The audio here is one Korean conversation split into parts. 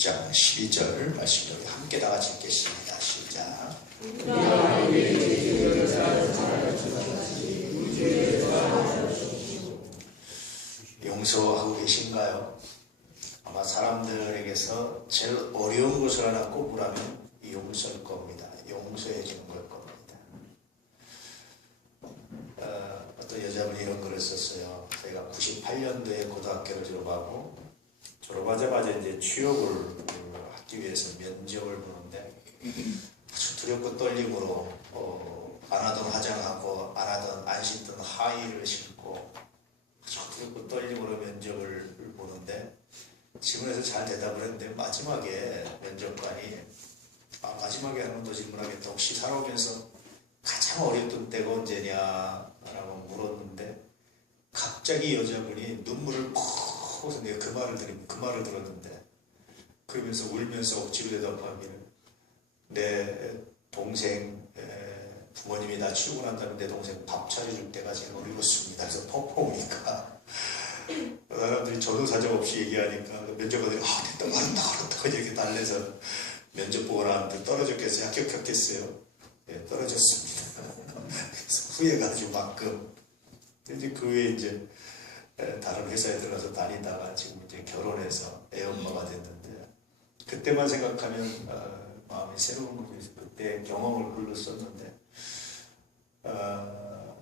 6장 12절 말씀 우리 함께 다 같이 읽겠습니다. 시작. 용서하고 계신가요? 아마 사람들에게서 제일 어려운 것을 하나 꼽으라면 이 용서일 겁니다. 용서해 주는 걸 겁니다. 어떤 여자분이 이런 글을 썼어요. 제가 98년도에 고등학교를 졸업하자마자 이제 취업을 하기 위해서 면접을 보는데 아주 두렵고 떨림으로 안 하던 화장하고 안 하던 안 신던 하의를 신고 아주 두렵고 떨림으로 면접을 보는데 질문에서 잘 대답을 했는데 마지막에 면접관이 마지막에 한 번 더 질문하겠다. 혹시 살아오면서 가장 어려웠던 때가 언제냐? 라고 물었는데 갑자기 여자분이 눈물을 콕 하고서 내가 그 말을 들었는데 그러면서 울면서 억지로 대답하기를 내 동생 부모님이 나 출근한 다음에 내 동생 밥 차려줄 때가 제일 어려웠습니다. 그래서 펑펑 우니까 사람들이 저도 사정없이 얘기하니까 면접관들이 됐다 알았다 이렇게 달래서 면접 보고 나한테 떨어졌겠어요? 합격했겠어요? 네, 떨어졌습니다. 그래서 후회가지고 가끔 이제 그 후에 이제 다른 회사에 들어가서 다니다가 지금 이제 결혼해서 애엄마가 됐는데 그때만 생각하면 마음이 새로운 거죠. 그때 경험을 글로 썼는데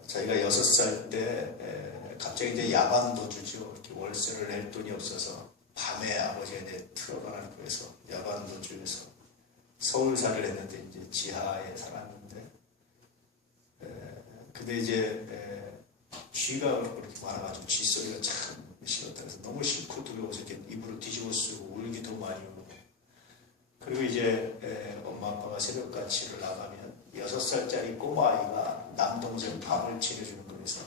저희가 6살 때 갑자기 이제 야반 도주죠. 이렇게 월세를 낼 돈이 없어서 밤에 아버지가 이제 트럭 하나 구해서 야반 도주에서 서울살을 했는데 이제 지하에 살았는데 근데 이제 쥐가 그렇게 많아가지고 쥐 소리가 참 싫었다. 그래서 너무 싫고 두려워서 이렇게 이불을 뒤집어 쓰고 울기도 많이 울고 그리고 이제 엄마 아빠가 새벽같이를 나가면 6살짜리 꼬마아이가 남동생 밥을 차려주는 거에서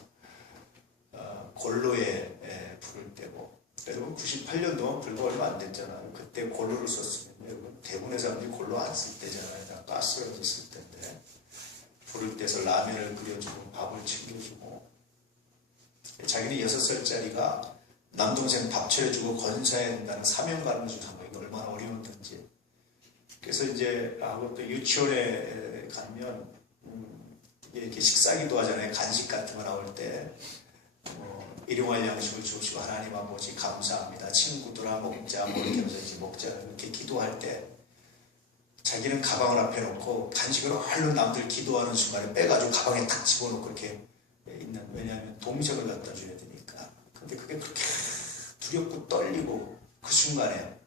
골로에 불을 떼고 여러분 98년도면 불과 얼마 안 됐잖아요. 그때 골로를 썼으면 여러분 대부분의 사람들이 골로 안 쓸 때잖아요. 다 가스로도 쓸 텐데 불을 떼서 라면을 끓여주고 밥을 챙겨주고 자기는 6살짜리가 남동생 밥 차려주고 건사해야 된다는 사명감을 좀 한거 이거 얼마나 어려웠는지. 그래서 이제 또 유치원에 가면 이렇게 식사기도 하잖아요. 간식 같은 거 나올 때 일용할 양식을 주시고 하나님 아버지 감사합니다. 친구들아 먹자 뭐 이렇게 하면서 이제 먹자 이렇게 기도할 때 자기는 가방을 앞에 놓고 간식을 얼른 남들 기도하는 순간에 빼가지고 가방에 탁 집어넣고 이렇게 있는 왜냐하면 동석을 갖다 줘야 되니까. 근데 그게 그렇게 두렵고 떨리고 그 순간에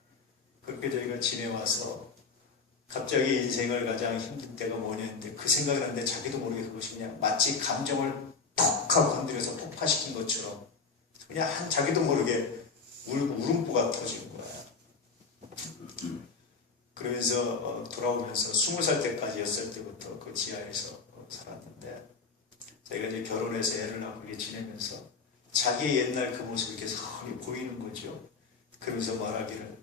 그렇게 저희가 지내와서 갑자기 인생을 가장 힘든 때가 뭐냐는데 그 생각이 나는데 자기도 모르게 그것이 그냥 마치 감정을 톡 하고 건드려서 폭파시킨 것처럼 그냥 자기도 모르게 울음보가 터지는 거야. 그러면서 돌아오면서 20살 때까지였을 때부터 그 지하에서 살았는데 저희가 이제 결혼해서 애를 낳고 이렇게 지내면서 자기의 옛날 그 모습이 이렇게 선이 보이는 거죠. 그러면서 말하기를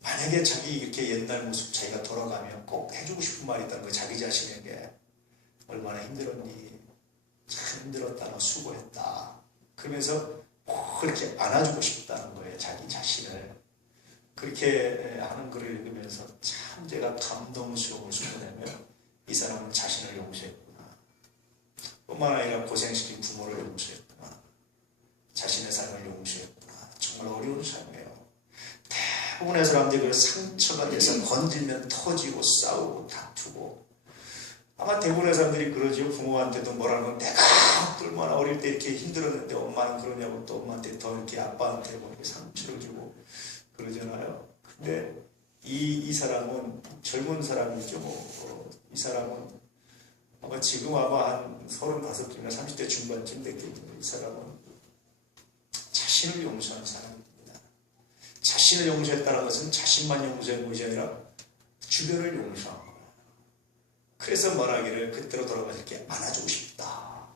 만약에 자기 이렇게 옛날 모습 자기가 돌아가면 꼭 해주고 싶은 말이 있다는 거 자기 자신에게 얼마나 힘들었니 참 힘들었다 너 수고했다 그러면서 꼭 그렇게 안아주고 싶다는 거예요. 자기 자신을 그렇게 하는 글을 읽으면서 참 제가 감동스러움을 쏟아내면 이 사람은 자신을 용서했구나. 뿐만 아니라 고생시킨 부모를 용서했구나. 자신의 삶을 용서했구나. 정말 어려운 삶이에요. 대부분의 사람들이 그 상처가 돼서 건들면 터지고 싸우고 다투고 아마 대부분의 사람들이 그러죠. 부모한테도 뭐라는 내가 얼마나 어릴 때 이렇게 힘들었는데 엄마는 그러냐고 또 엄마한테 더 이렇게 아빠한테 뭐 이렇게 상처를 주고 그러잖아요. 근데 이 사람은 젊은 사람이죠. 이 사람은 아마 지금 아마 한 35이나 30대 중반쯤 됐겠죠. 이 사람은 자신을 용서하는 사람입니다. 자신을 용서했다는 것은 자신만 용서한 것이 아니라 주변을 용서한 거예요. 그래서 말하기를 그때로 돌아가서 이렇게 안아주고 싶다.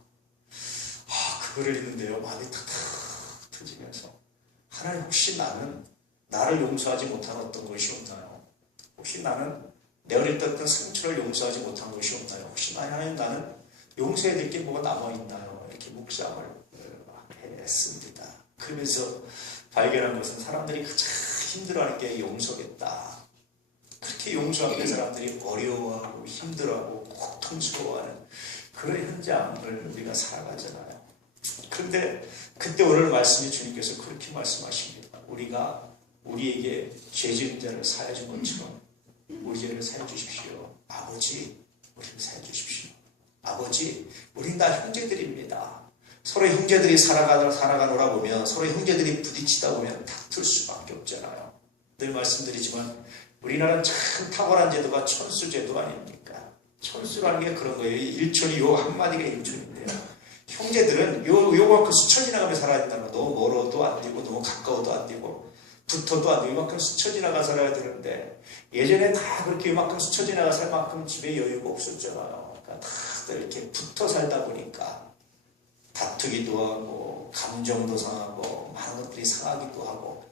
그 글을 읽는데요. 마음이 탁탁 터지면서 하나님 혹시 나를 용서하지 못한 어떤 것이 없나요? 혹시 나는 내 어릴 때 어떤 상처를 용서하지 못한 것이 없나요? 혹시 하나님 나는 용서해야 될 게 뭐가 남아있나요? 이렇게 묵상을 했습니다. 그러면서 발견한 것은 사람들이 가장 힘들어하는 게 용서겠다. 그렇게 용서하는 게 사람들이 어려워하고 힘들어하고 고통스러워하는 그런 현장을 우리가 살아가잖아요. 그런데 그때 오늘 말씀이 주님께서 그렇게 말씀하십니다. 우리가 우리에게 죄 지은 자를 사해 준 것처럼 우리 죄를 사해 주십시오. 아버지, 우리를 사해 주십시오. 아버지, 우린 다 형제들입니다. 서로 형제들이 살아가노라 보면 서로 형제들이 부딪히다 보면 다툴 수밖에 없잖아요. 늘 말씀드리지만 우리나라는 참 탁월한 제도가 천수제도 아닙니까? 천수라는 게 그런 거예요. 일촌이 요 한마디가 일촌인데요. 형제들은 요만큼 스쳐 지나가며 살아야 된다는 거. 너무 멀어도 안 되고 너무 가까워도 안 되고 붙어도 안 되고 이만큼 스쳐 지나가 살아야 되는데 예전에 다 그렇게 이만큼 스쳐 지나가 살 만큼 집에 여유가 없었잖아요. 그러니까 다들 이렇게 붙어 살다 보니까 다투기도 하고 감정도 상하고 많은 것들이 상하기도 하고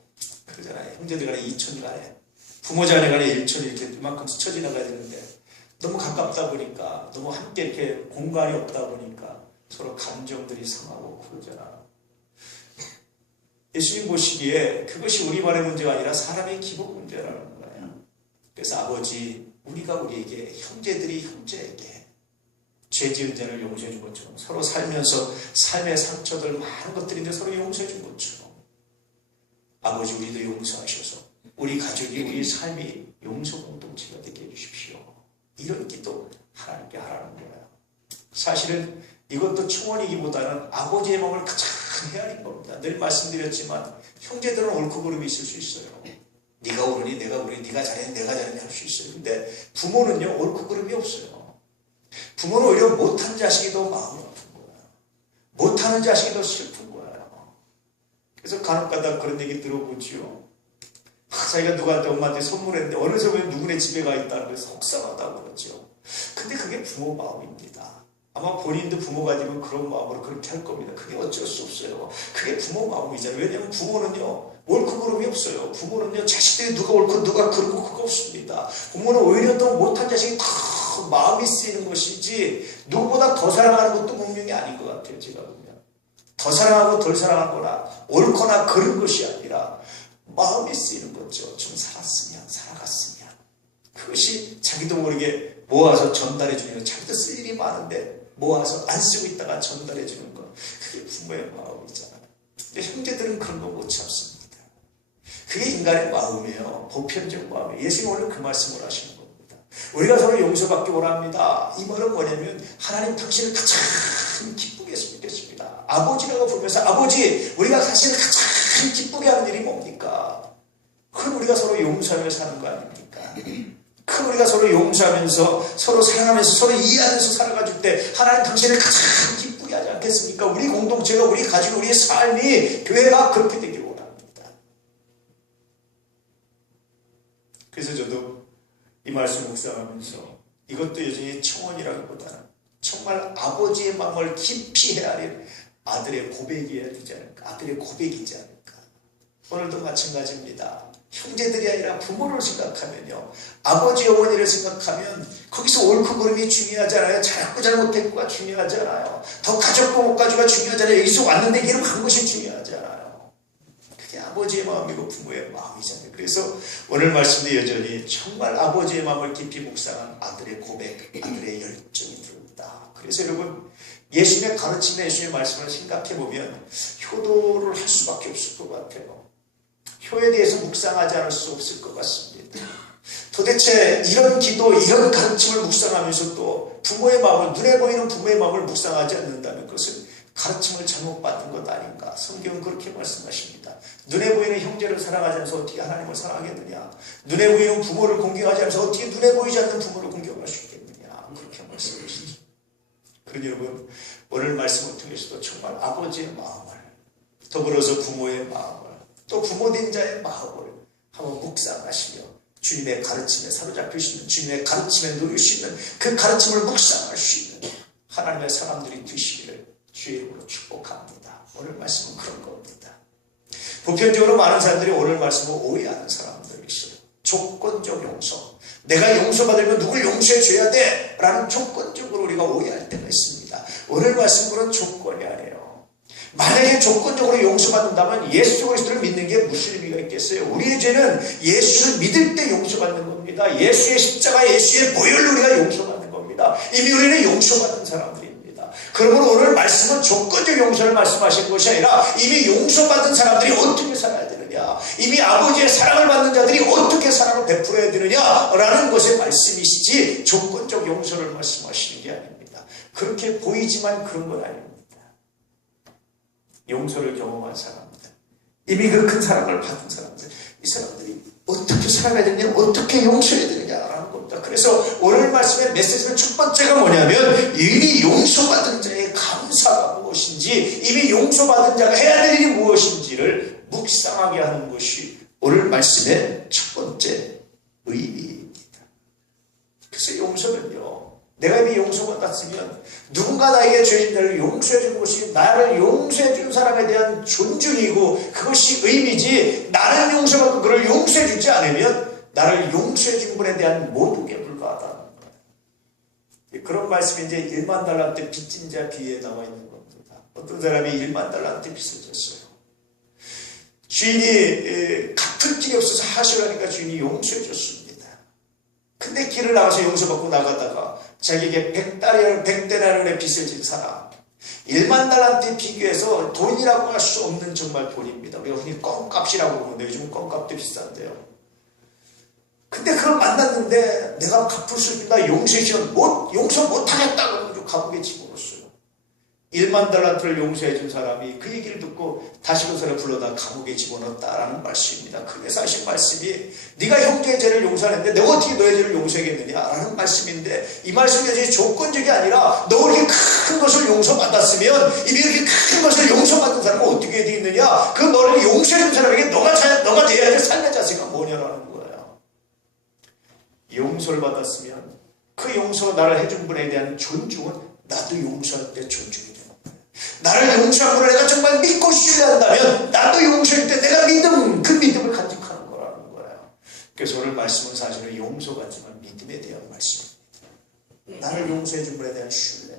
그러잖아요. 형제들 간에 이촌 간에 부모 자녀 간에 일촌이 이렇게 이만큼 스쳐 지나가야 되는데 너무 가깝다 보니까 너무 함께 이렇게 공간이 없다 보니까 서로 감정들이 상하고 그러잖아. 예수님 보시기에 그것이 우리만의 문제가 아니라 사람의 기본 문제라는 거예요. 그래서 아버지, 우리가 우리에게 형제들이 형제에게 죄 지은 자를 용서해 준 것처럼 서로 살면서 삶의 상처들 많은 것들인데 서로 용서해 준 것처럼 아버지, 우리도 용서하셔서 우리 가족이 우리 삶이 용서 공동체가 되게 해주십시오. 이런 기도 하나님께 하라는 거예요. 사실은 이것도 청원이기보다는 아버지의 마음을 가장 헤아린 겁니다. 늘 말씀드렸지만 형제들은 옳고 그름이 있을 수 있어요. 네가 옳으니 내가 옳으니 네가 잘해 내가 잘해 할 수 있어요. 근데 부모는요 옳고 그름이 없어요. 부모는 오히려 못한 자식이 더 마음이 아픈 거야. 못하는 자식이 더 슬픈 거예요. 그래서 간혹가다 그런 얘기 들어보지요. 자기가 누구한테 엄마한테 선물했는데 어느 저번에 누구네 집에 가 있다는 걸 속상하다고 그러죠. 근데 그게 부모 마음입니다. 아마 본인도 부모가 되면 그런 마음으로 그렇게 할 겁니다. 그게 어쩔 수 없어요. 그게 부모 마음이잖아요. 왜냐하면 부모는요 옳고 그름이 없어요. 부모는요 자식들이 누가 옳고 누가 그르고 그거 없습니다. 부모는 오히려 더 못한 자식이 더 마음이 쓰이는 것이지 누구보다 더 사랑하는 것도 분명히 아닌 것 같아요. 제가 보면 더 사랑하고 덜 사랑하거나 옳거나 그런 것이 아니라 마음이 쓰이는 거죠. 좀 살았으면 살아갔으면 그것이 자기도 모르게 모아서 전달해 주는 거. 자기도 쓸 일이 많은데 모아서 안 쓰고 있다가 전달해 주는 거. 그게 부모의 마음이잖아요. 근데 형제들은 그런 거 못 참습니다. 그게 인간의 마음이에요. 보편적 마음이에요. 예수님 오늘 그 말씀을 하시는 겁니다. 우리가 서로 용서받기 원합니다. 이 말은 뭐냐면 하나님 당신을 가장 기쁘게 했으면 좋겠습니다. 아버지라고 부르면서 아버지 우리가 당신을 가장 기쁘게 하는 일이 뭡니까? 그건 우리가 서로 용서하며 사는 거 아닙니까? 그 우리가 서로 용서하면서 서로 사랑하면서 서로 이해하면서 살아가줄 때 하나님 당신을 가장 기쁘게 하지 않겠습니까? 우리 공동체가 우리 가족 우리의 삶이 교회가 그렇게 되기를 원합니다. 그래서 저도 이 말씀 묵상하면서 이것도 여전히 청원이라기보다는 정말 아버지의 마음을 깊이 헤아릴 아들의 고백이어야 되지 않을까? 아들의 고백이지 않을까? 오늘도 마찬가지입니다. 형제들이 아니라 부모를 생각하면요. 아버지 어머니를 생각하면 거기서 옳고 그름이 중요하잖아요. 잘했고 잘못했고가 중요하잖아요. 더 가졌고 못 가져가 중요하잖아요. 여기서 왔는데 이름 한 것이 중요하잖아요. 그게 아버지의 마음이고 부모의 마음이잖아요. 그래서 오늘 말씀도 여전히 정말 아버지의 마음을 깊이 묵상한 아들의 고백, 아들의 열정이 들었다. 그래서 여러분 예수님의 가르침에 예수님의 말씀을 생각해보면 효도를 할 수밖에 없을 것 같아요. 효에 대해서 묵상하지 않을 수 없을 것 같습니다. 도대체 이런 기도, 이런 가르침을 묵상하면서 또 부모의 마음을, 눈에 보이는 부모의 마음을 묵상하지 않는다면 그것은 가르침을 잘못 받은 것 아닌가. 성경은 그렇게 말씀하십니다. 눈에 보이는 형제를 사랑하지 않으면서 어떻게 하나님을 사랑하겠느냐. 눈에 보이는 부모를 공경하지 않으면서 어떻게 눈에 보이지 않는 부모를 공경할 수 있겠느냐. 그렇게 말씀하시죠. 그러니 여러분 오늘 말씀을 통해서도 정말 아버지의 마음을 더불어서 부모의 마음을 또 부모된 자의 마음을 한번 묵상하시며 주님의 가르침에 사로잡힐 수 있는 주님의 가르침에 누릴 수 있는 그 가르침을 묵상할 수 있는 하나님의 사람들이 되시기를 주의 이름으로 축복합니다. 오늘 말씀은 그런 겁니다. 보편적으로 많은 사람들이 오늘 말씀을 오해하는 사람들이 있어요. 조건적 용서. 내가 용서받으면 누굴 용서해 줘야 돼 라는 조건적으로 우리가 오해할 때가 있습니다. 오늘 말씀 그런 조건이 아니에요. 만약에 조건적으로 용서받는다면 예수 그리스도를 믿는 게 무슨 의미가 있겠어요? 우리의 죄는 예수를 믿을 때 용서받는 겁니다. 예수의 십자가, 예수의 보혈로 우리가 용서받는 겁니다. 이미 우리는 용서받은 사람들입니다. 그러므로 오늘 말씀은 조건적 용서를 말씀하신 것이 아니라 이미 용서받은 사람들이 어떻게 살아야 되느냐, 이미 아버지의 사랑을 받는 자들이 어떻게 사랑을 베풀어야 되느냐라는 것의 말씀이시지 조건적 용서를 말씀하시는 게 아닙니다. 그렇게 보이지만 그런 건 아닙니다. 용서를 경험한 사람들, 이미 그 큰 사랑을 받은 사람들, 이 사람들이 어떻게 살아야 되느냐, 어떻게 용서해야 되느냐라는 겁니다. 그래서 오늘 말씀의 메시지는 첫 번째가 뭐냐면 이미 용서받은 자의 감사가 무엇인지, 이미 용서받은 자가 해야 될 일이 무엇인지를 묵상하게 하는 것이 오늘 말씀의 첫 번째 의미입니다. 그래서 용서는요, 내가 이미 용서받았으면 누군가 나에게 죄인들을 용서해 준 것이 나를 용서해 준 사람에 대한 존중이고 그것이 의미지, 나는 용서받고 그를 용서해 주지 않으면 나를 용서해 준 분에 대한 모독에 불과하다는 거예요. 그런 말씀이 이제 1만 달란트 빚진 자 비에 나와 있는 겁니다. 어떤 사람이 1만 달란트 빚을 졌어요. 주인이 갚을 길이 없어서 하시라니까 주인이 용서해 줬습니다. 근데 길을 나가서 용서받고 나가다가 자기에게 100데나리온의 빚을 진 사람, 1만 달란트에 비교해서 돈이라고 할 수 없는 정말 돈입니다. 우리가 흔히 껌값이라고 그러는데 요즘은 껌값도 비싼데요. 근데 그걸 만났는데 내가 갚을 수 있다, 용서 못하겠다고 그러고 감옥에 집어넣었어요. 1만 달란트를 용서해 준 사람이 그 얘기를 듣고 다시 그 사람을 불러다 감옥에 집어넣었다라는 말씀입니다. 그래서 하신 말씀이 네가 형제의 죄를 용서하는데 내가 어떻게 너의 죄를 용서하겠느냐라는 말씀인데, 이 말씀이 아주 조건적이 아니라 너 이렇게 큰 것을 용서받았으면 이미 이렇게 큰 것을 용서받은 사람은 어떻게 해야 되겠느냐, 그 너를 용서해 준 사람에게 너가 돼야 될 삶의 자세가 뭐냐라는 거예요. 용서를 받았으면 그 용서가 나를 해준 분에 대한 존중은 나도 용서할 때 존중이 되는 거예요. 나를 용서한 분을 내가 정말 믿고 신뢰한다면 나도 용서할 때 내가 그 믿음을 간직하는 거라는 거예요. 그래서 오늘 말씀은 사실은 용서 같지만 믿음에 대한 말씀입니다. 나를 용서해 준 분에 대한 신뢰,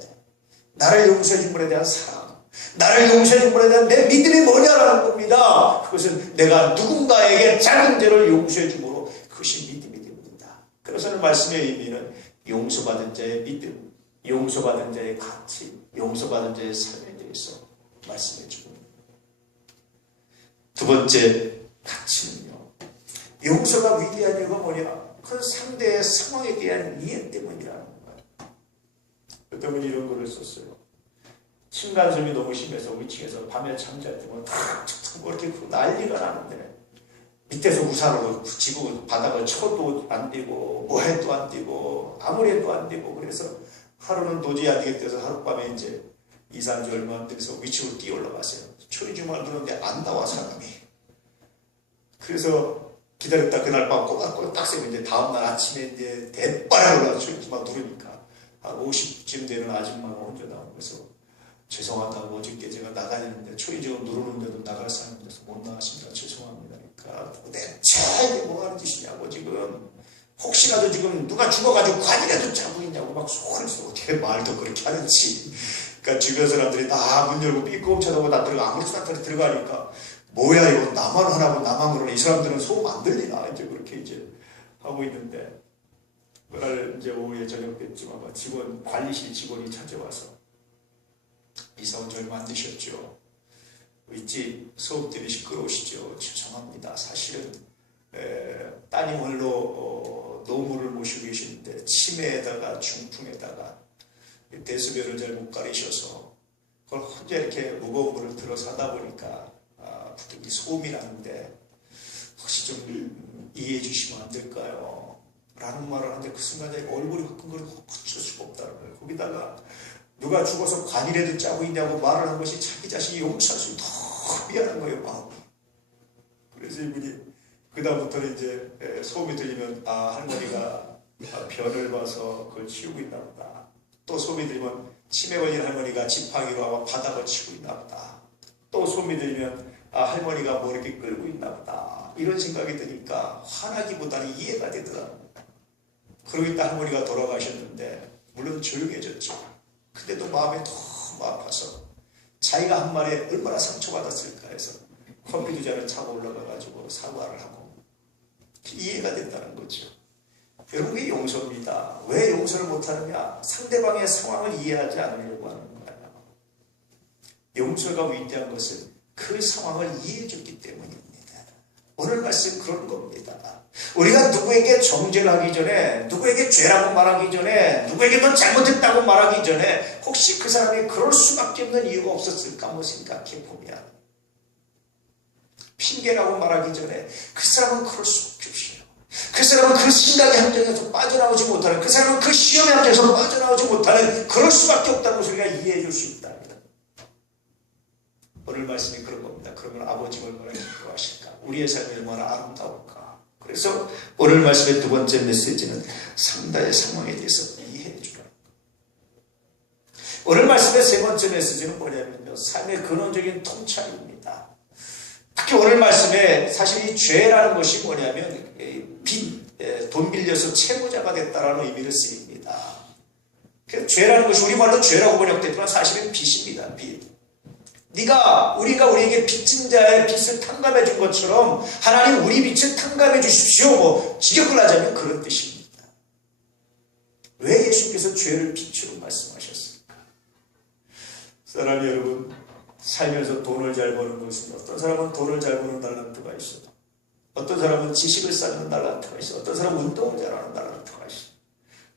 나를 용서해 준 분에 대한 사랑, 나를 용서해 준 분에 대한 내 믿음이 뭐냐라는 겁니다. 그것은 내가 누군가에게 작은 죄를 용서해 줌으로 그것이 믿음이 됩니다. 그래서 오늘 말씀의 의미는 용서받은 자의 믿음, 용서받은 자의 가치, 용서받은 자의 삶에 대해서 말씀해 주고, 두 번째 가치는요, 용서가 위대한 이유가 뭐냐? 그 상대의 상황에 대한 이해 때문이라는 거예요. 어떤 분이 이런 글을 썼어요. 층간소음이 너무 심해서 위층에서 밤에 잠잘 때면 탁탁탁 뭐 이렇게 난리가 나는데 밑에서 우산으로 붙이고 바닥을 쳐도 안 되고 뭐 해도 안 되고 아무리 해도 안 되고, 그래서 하루는 도저히 안 되겠다 해서 하룻밤에 이제 2, 3주 얼마 안 돼서 위층으로 뛰어 올라갔어요. 초리주말 그러는데 안 나와 사람이. 그래서 기다렸다 그날 밤 꼬박꼬박 딱 새고 이제 다음날 아침에 이제 대빨 올라가 초리주말 누르니까 한 50쯤 되는 아줌마가 혼자 나오면서 죄송하다고 어저께 제가 나가는데 초리주말 누르는데도 나갈 사람이 돼서 못 나가십니다. 죄송합니다. 그러니까 도대체 이게 뭐 하는 짓이냐고, 지금 혹시라도 지금 누가 죽어가지고 관이라도 짜고 있냐고 막 소리를 쏘고, 어떻게 말도 그렇게 하는지. 그러니까 주변 사람들이 다 문 열고 삐끔 쳐다보고 다 들어가, 아무렇지도 않다고 들어가니까 뭐야 이거 나만 하나고 나만 그러네, 이 사람들은 소음 안 들리나 이제 그렇게 이제 하고 있는데, 그날 이제 오후에 저녁 때쯤 아마 관리실 직원이 찾아와서 이사 온 지 얼마 안 되셨죠? 윗집 소음 때문에 시끄러우시죠? 죄송합니다. 사실은 따님 홀로 노무를 모시고 계시는데 치매에다가 중풍에다가 데스벨을 잘 못 가리셔서 그걸 혼자 이렇게 무거운 물을 들어서 하다 보니까 부득이 소음이 나는데 혹시 좀 이해해 주시면 안 될까요? 라는 말을 하는데 그 순간에 얼굴이 화끈거리고 어쩔 수가 없다는 거예요. 거기다가 누가 죽어서 관이라도 짜고 있냐고 말을 한 것이 자기 자신이 용서할 수 너무 미안한 거예요, 마음이. 그래서 이분이 그다음부터는 이제 소음이 들리면 할머니가 변을 봐서 그걸 치우고 있나 보다. 또 소음이 들리면 치매 걸린 할머니가 지팡이로 아마 바닥을 치고 있나 보다. 또 소음이 들리면 할머니가 뭐 이렇게 끌고 있나 보다. 이런 생각이 드니까 화나기보다는 이해가 되더라고요. 그러고 있다 할머니가 돌아가셨는데 물론 조용해졌죠. 근데도 마음이 너무 아파서 자기가 한 말에 얼마나 상처받았을까 해서 커피 두 잔을 차고 올라가가지고 사과를 하고 이해가 된다는 거죠. 여러분, 그게 용서입니다. 왜 용서를 못하느냐? 상대방의 상황을 이해하지 않으려고 하는 거예요. 용서가 위대한 것은 그 상황을 이해해줬기 때문입니다. 오늘 말씀 그런 겁니다. 우리가 누구에게 정죄를 하기 전에, 누구에게 죄라고 말하기 전에, 누구에게 넌 잘못했다고 말하기 전에 혹시 그 사람이 그럴 수밖에 없는 이유가 없었을까 한번 생각해 보면, 핑계라고 말하기 전에 그 사람은 그럴 수밖에 없어요. 그 사람은 그 생각의 함정에서 빠져나오지 못하는, 그 사람은 그 시험의 함정에서 빠져나오지 못하는, 그럴 수밖에 없다는 것을 우리가 이해해 줄 수 있다. 오늘 말씀이 그런 겁니다. 그러면 아버지가 얼마나 기뻐하실까? 우리의 삶이 얼마나 아름다울까? 그래서 오늘 말씀의 두 번째 메시지는 상대의 상황에 대해서 이해해 주라. 오늘 말씀의 세 번째 메시지는 뭐냐면요, 삶의 근원적인 통찰입니다. 특히 오늘 말씀에 사실 이 죄라는 것이 뭐냐면 돈 빌려서 채무자가 됐다라는 의미를 쓰입니다. 죄라는 것이 우리말로 죄라고 번역됐지만 사실은 빚입니다. 빚. 우리가 우리에게 빚진 자의 빚을 탕감해 준 것처럼 하나님 우리 빚을 탕감해 주십시오. 직역을 하자면 그런 뜻입니다. 왜 예수께서 죄를 빚으로 말씀하셨을까? 사람이 여러분, 살면서 돈을 잘 버는 것은, 어떤 사람은 돈을 잘 버는 달란트가 있어요. 어떤 사람은 지식을 쌓는 달란트가 있어요. 어떤 사람은 운동을 잘하는 달란트가 있어요.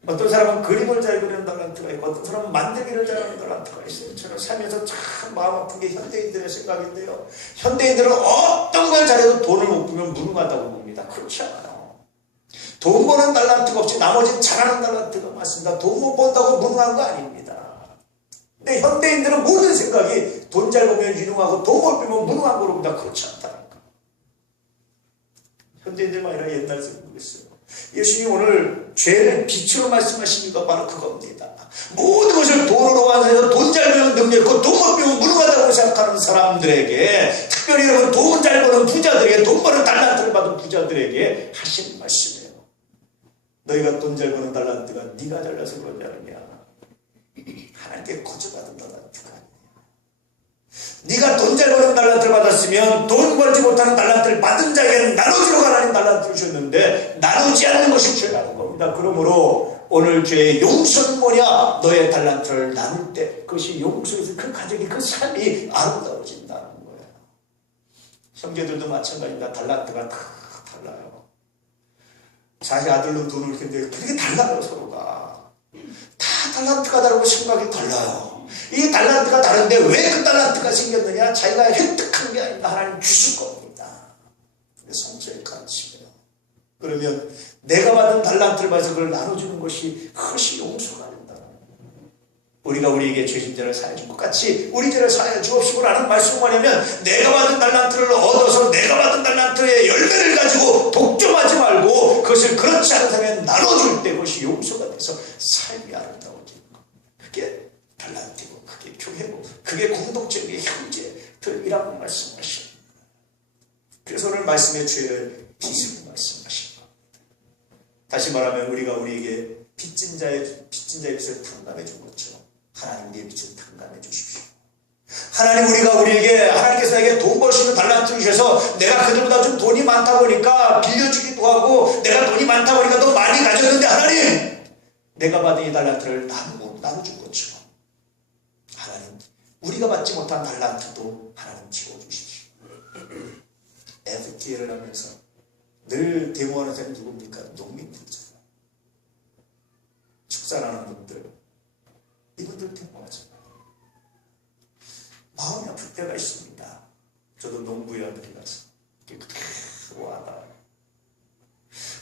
어떤 사람은 그림을 잘 그리는 달란트가 있고, 어떤 사람은 만들기를 잘하는 달란트가 있어요. 저는 살면서 참 마음 아픈 게 현대인들의 생각인데요, 현대인들은 어떤 걸 잘해도 돈을 못 벌면 무능하다고 봅니다. 그렇지 않아요. 돈 버는 달란트가 없이 나머지는 잘하는 달란트가 많습니다. 돈 못 번다고 무능한 거 아닙니다. 근데 현대인들은 모든 생각이 돈 잘 벌면 유능하고 돈 못 벌면 무능한 거로 봅니다. 그렇지 않다는 거. 현대인들만 아니라 옛날 사람도 그랬어요. 예수님이 오늘 죄를 빛으로 말씀하신 이유가 바로 그겁니다. 모든 것을 돈으로 완성해서 돈 잘 버는 능력 있고 돈 못 벌면 무능하다고 생각하는 사람들에게, 특별히 여러분 돈 잘 버는 부자들에게, 돈 버는 달란트를 받은 부자들에게 하신 말씀이에요. 너희가 돈 잘 버는 달란트가 네가 잘나서 그러지 않느냐? 하나님께 거저받은 달란트가 아니냐? 네가 돈 잘 버는 달란트를 받았으면 돈 벌지 못하는 달란트를 받은 자에게는 나눠주러 가라는 달란트를 주셨는데, 나누지 않는 것이 죄라는 겁니다. 그러므로 오늘 죄의 용서는 뭐냐? 너의 달란트를 나눌 때 그것이 용서에서 그 가정이, 그 삶이 아름다워진다는 거예요. 형제들도 마찬가지입니다. 달란트가 다 달라요. 자기 아들로 돈을 이렇게 그렇게 달라요. 서로가 다 달란트가 다르고 생각이 달라요. 이 달란트가 다른데 왜 그 달란트가 생겼느냐? 자기가 획득한 게 아니라 하나님 주실 겁니다. 성취의 가르침이에요. 그러면 내가 받은 달란트를 받아서 그걸 나눠주는 것이, 그것이 용서가 된다는 거예요. 우리가 우리에게 죄진 자를 사해 준 것 같이 우리 죄를 사해 주옵시고라는 말씀은 뭐냐면, 내가 받은 달란트를 얻어서 내가 받은 달란트의 열매를 가지고 독점하지 말고 그것을 그렇지 않은 사람에게 나눠줄 때 그것이 용서가 돼서 삶이 아름다워지는 거예요. 그게 달란트고, 그게 교회고, 그게 공동체의 형제들이라고 말씀하십니다. 그래서 오늘 말씀의 죄를 빚으로 말씀하십니다. 다시 말하면 우리가 우리에게 빚진 자의 빚을 탕감해 준 것처럼 하나님 우리의 빚을 탕감해 주십시오. 하나님, 하나님께서 나에게 돈 버시는 달란트를 주셔서 내가 그들보다 좀 돈이 많다 보니까 빌려주기도 하고, 내가 돈이 많다 보니까 더 많이 가졌는데, 하나님, 내가 받은 이 달란트를 나눠준 것처럼 하나님, 우리가 받지 못한 달란트도 하나님 지워주십시오. FTA를 하면서 늘 데모하는 사람이 누굽니까? 농민들이잖아요. 축산하는 분들, 이분들 데모하잖아요. 마음이 아플 때가 있습니다. 저도 농부의 아들이라서 와닿아요.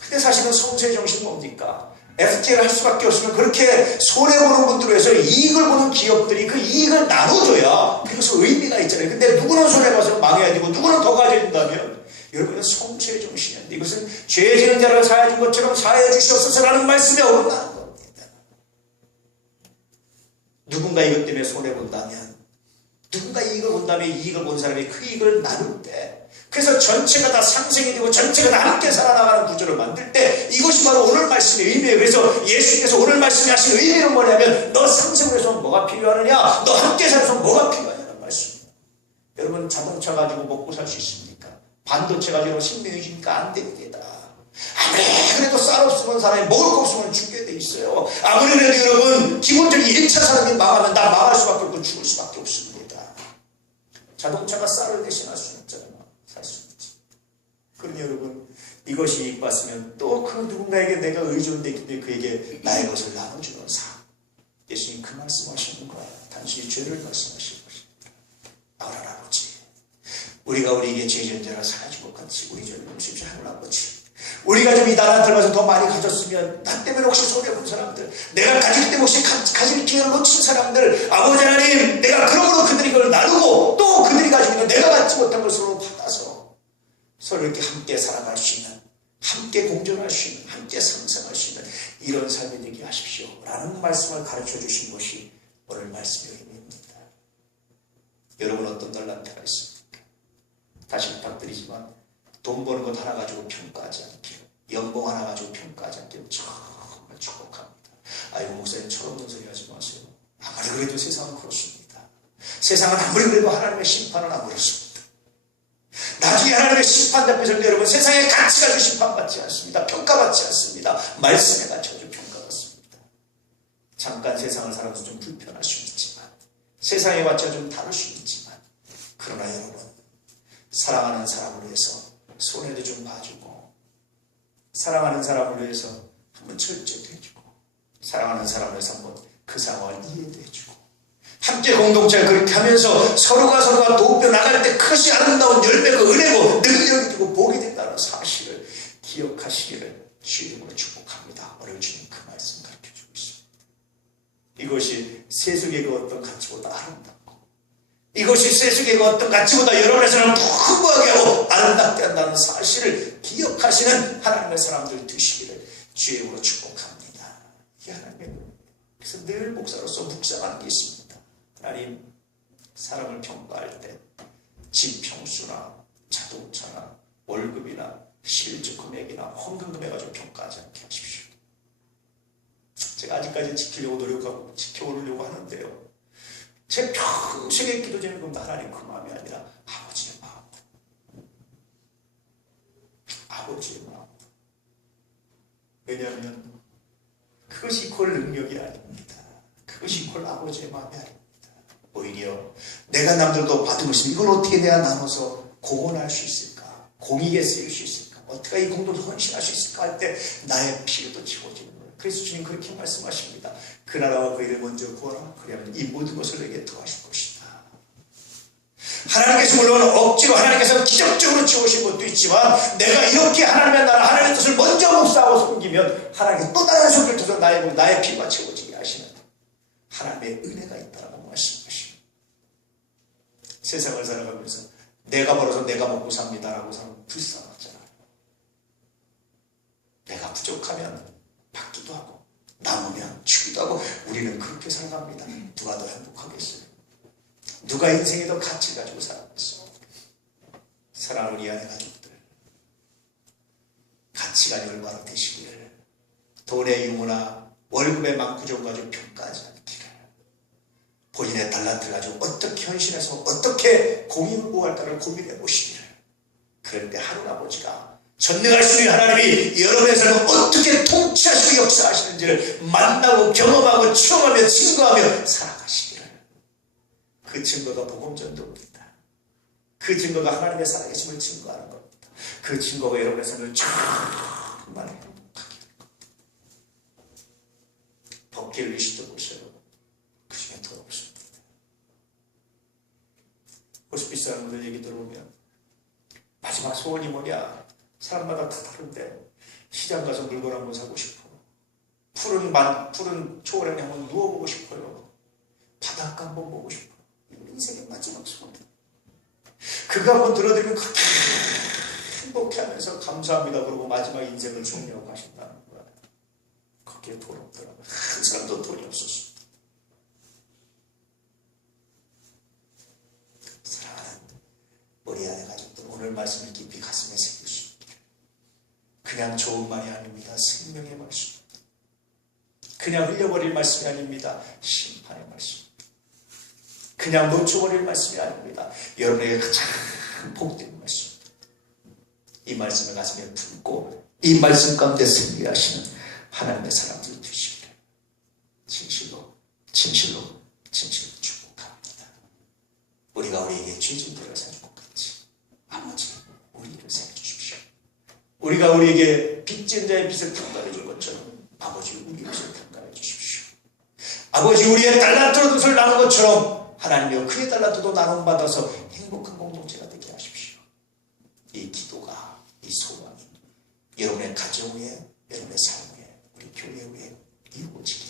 근데 사실은 성서의 정신은 뭡니까? FTA를 할 수밖에 없으면 그렇게 손해보는 분들로 해서 이익을 보는 기업들이 그 이익을 나눠줘야 그것은 의미가 있잖아요. 근데 누구는 손해봐서 망해야 되고 누구는 더 가져야 된다면, 여러분은 성서의 정신인데, 이것은 죄 지는 자를 사해 준 것처럼 사해 주시옵소서라는 말씀에 어긋나는 겁니다. 누군가 이것 때문에 손해본다면, 누군가 이익을 본다면 이익을 본 사람이 그 이익을 나눌 때, 그래서 전체가 다 상생이 되고 전체가 다 함께 살아나가는 구조를 만들 때, 이것이 바로 오늘 말씀의 의미예요. 그래서 예수님께서 오늘 말씀에 하신 의미는 뭐냐면, 너 상생을 해서 뭐가 필요하느냐? 너 함께 살아서 뭐가 필요하냐는 말씀. 여러분 자동차 가지고 먹고 살 수 있습니까? 반도체 가지고 생명이 있습니까? 안 됩니다. 아무리 그래도 쌀 없으면 사람이 먹을 거 없으면 죽게 돼 있어요. 아무리 그래도 여러분 기본적인 1차 사람이 망하면 다 망할 수밖에 없고 죽을 수밖에 없습니다. 자동차가 쌀을 대신할 수 있잖아요. 살 수 있지. 그러니 여러분 이것이 이익 받으면 또 그 누군가에게 내가 의존되어 있기 때문에 그에게 나의 것을 나눠주는 삶. 예수님 그 말씀하시는 거야. 단순히 죄를 말씀하시는 것입니다. 아브라함 아버지, 우리가 우리에게 죄전제를 사가진 것 같이 우리 죄를 용서해 하는 아버지, 우리가 좀 이 나라 들어가서 더 많이 가졌으면 나 때문에 혹시 손해본 사람들, 내가 가질 때 혹시 가질 기회를 놓친 사람들, 아버지 하나님, 내가 그러므로 그들이 그걸 나누고 또 그들이 가지고 있는 내가 갖지 못한 것을 서로 받아서 서로 이렇게 함께 살아갈 수 있는, 함께 공존할 수 있는, 함께 상생할 수 있는 이런 삶이 되게 하십시오 라는 말씀을 가르쳐 주신 것이 오늘 말씀의 의미입니다. 여러분 어떤 달란트가 있습니까? 다시 부탁드리지만 돈 버는 것 하나 가지고 평가하지 않기로, 연봉 하나 가지고 평가하지 않기로 정말 축복합니다. 아이고 목사님 철없는 소리 하지 마세요. 아무리 그래도 세상은 그렇습니다. 세상은 아무리 그래도 하나님의 심판은 안 그렇습니다. 나중에 하나님의 심판 앞에서 여러분 세상의 가치 가지고 심판받지 않습니다. 평가받지 않습니다. 말씀에 갇혀서 평가받습니다. 잠깐 세상을 살아서 좀 불편할 수 있지만, 세상에 맞춰 좀 다를 수 있지만, 그러나 여러분 사랑하는 사람을 위해서 손해도 좀 봐주고, 사랑하는 사람을 위해서 한번 철저도 해주고, 사랑하는 사람을 위해서 한번 그 상황을 이해도 해주고, 함께 공동체를 그렇게 하면서 서로가 도우며 나갈 때 그것이 아름다운 열매가 은혜고 능력이 되고 복이 된다는 사실을 기억하시기를 주의 이름으로 축복합니다. 오늘 주님 그 말씀 가르쳐주고 있습니다. 이것이 세속의 그 어떤 가치보다 아름답고, 이것이 세속의 그 어떤 가치보다 여러분에서는 풍부하게 하고 아름답게 한다는 사실을 기억하시는 하나님의 사람들 되시기를 주의 이름으로 축복합니다. 이 하나님의 그래서 늘 목사로서 묵상하는 게 있습니다. 하나님, 사람을 평가할 때 집 평수나 자동차나 월급이나 실질 금액이나 헌금 금액 가지고 평가하지 않게 하십시오. 제가 아직까지 지키려고 노력하고 지켜오려고 하는데요, 제 평생의 기도 제목은 하나님 그 마음이 아니라 아버지의 마음, 아버지의 마음. 왜냐하면 그것이 곧 능력이 아닙니다. 그것이 곧 아버지의 마음이 아닙니다. 오히려 내가 남들도 받은 것이 이걸 어떻게 내가 나눠서 공헌할 수 있을까? 공익에 쓰일 수 있을까? 어떻게 이 공동을 헌신할 수 있을까? 할 때 나의 피로도 채워지는 거예요. 그래서 주님 그렇게 말씀하십니다. 그 나라와 그 일을 먼저 구하라. 그러면 이 모든 것을 내게 더하실 것이다. 하나님께서 물론 억지로 하나님께서 기적적으로 채우신 것도 있지만, 내가 이렇게 하나님의 나라, 하나님의 뜻을 먼저 묵상하고 섬기면 하나님께서 또 다른 손을 통해서 나의 피가 채워지게 하시는 하나님의 은혜가 있다라고 말씀하십니다. 세상을 살아가면서 내가 벌어서 내가 먹고 삽니다라고 사람은 불쌍하잖아요. 내가 부족하면 받기도 하고 남으면 주기도 하고 우리는 그렇게 살아갑니다. 누가 더 행복하겠어요? 누가 인생에 더 가치를 가지고 살아겠어요? 사랑하는 이 안의 가족들, 가치관이 얼마나 되시기를, 돈의 유무나 월급의 만구정 가지고 평가하지 않기를, 본인의 달란트를 가지고 어떻게 헌신해서 어떻게 공익을 구할까를 고민해 보시기를, 그럴 때 하늘 아버지가 전능하신 우리 하나님이 여러분의 삶을 어떻게 통치하시고 역사하시는지를 만나고 경험하고 체험하며 증거하며 살아가시기를, 그 증거가 복음전도입니다. 그 증거가 하나님의 살아계심을 증거하는 겁니다. 그 증거가 여러분의 삶을 정말 행복하게 할 겁니다. 버킷 리스트 보세요. 그 중에 더 없습니다. 호스피스 사람들 얘기 들어보면 마지막 소원이 뭐냐? 사람마다 다 다른데 시장 가서 물건 한번 사고 싶어. 푸른 초원에 한번 누워보고 싶어요. 바닷가 한번 보고 싶어. 인생의 마지막 소원이에요. 그거 한번 들어드리면 그렇게 행복해하면서 감사합니다 그러고 마지막 인생을 종료하고 가신다는 거예요. 거기에 돈 없더라고요. 한 사람도 돈이 없었어요. 사랑하는 우리 안의 가족들, 오늘 말씀을 깊이 가슴에 새길 수 있기를. 그냥 좋은 말이 아닙니다. 생명의 말씀. 그냥 흘려버릴 말씀이 아닙니다. 심판의 말씀. 그냥 놓쳐버릴 말씀이 아닙니다. 여러분에게 가장 복된 말씀. 이 말씀을 가슴에 품고 이 말씀 가운데 승리하시는 하나님의 사람들 되시기를 진실로 축복합니다. 우리가 우리에게 죄진들을 사준 것 같이 아버지 우리를 살려주십시오. 우리가 우리에게 빚진 자의 빚을 평가해 줄 것처럼 아버지 우리의 빚을 평가해 주십시오. 아버지 우리의 달란트로 것을 나눈 것처럼 하나님이여 그의 달란트도 나눔받아서 행복한 공동체가 되게 하십시오. 이 기도가 이 소망이 여러분의 가정 위에 여러분의 삶 위에 우리 교회 위에 이루어지기